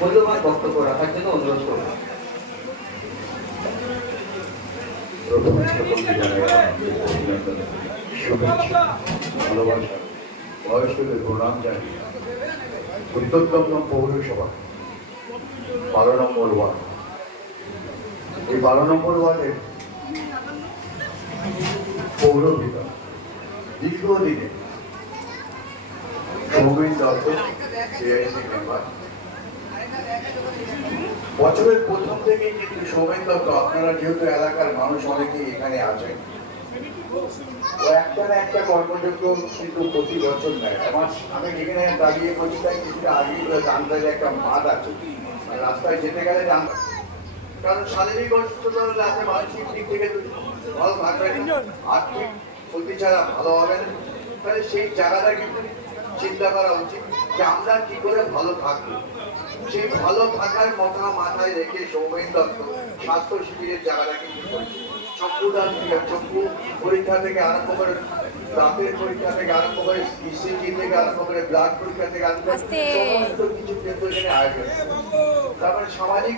মূল্যবান বক্তব্য রাখার জন্য অনুরোধ করব। প্রথমে সকলকে জানাই অভিনন্দন, শুভেচ্ছা, ভালোবাসা, বয়স্কদের প্রণাম জানিয়ে উত্তরদমদম পৌরসভা 12 নম্বর ওয়ার্ড, এই 12 নম্বর ওয়ার্ডের পৌরপিতা দীর্ঘদিনে সৌমেন দত্ত সিআইসি মেম্বার। বছরের প্রথম থেকেই কিন্তু সৌমেন দত্ত, আপনারা যেহেতু এলাকার মানুষ অনেকেই এখানে আছেন, ও একটা না একটা কর্মযোগ্য কিন্তু প্রতি বছর নেয়। আমি যেখানে দাঁড়িয়ে বলছি তাই কিছুটা আগে জানতার একটা মাঠ আছে, রাস্তায় যেতে গেলে জানতাম, কারণ শারীরিক অসুস্থতা হলে আপনি মানসিক দিক থেকে ভালো থাকবেন, আর্থিক ক্ষতি ছাড়া ভালো হবে না। তাহলে সেই জায়গাটা কিন্তু চিন্তা করা উচিত যে আমরা কি করে ভালো থাকবো। সেই ভালো থাকার কথা মাথায় রেখে সৌমেন দত্ত স্বাস্থ্য শিবিরের জায়গাটা কিন্তু চক্ষুদান, চক্ষু পরীক্ষা থেকে আরম্ভ করে, দাঁতের পরীক্ষা থেকে আরম্ভ করে, ইসিজি থেকে আরম্ভ করে, ব্লাড পরীক্ষা থেকে আরম্ভ করে সমস্ত কিছু কিন্তু এখানে আয়োজন। তারপরে সামাজিক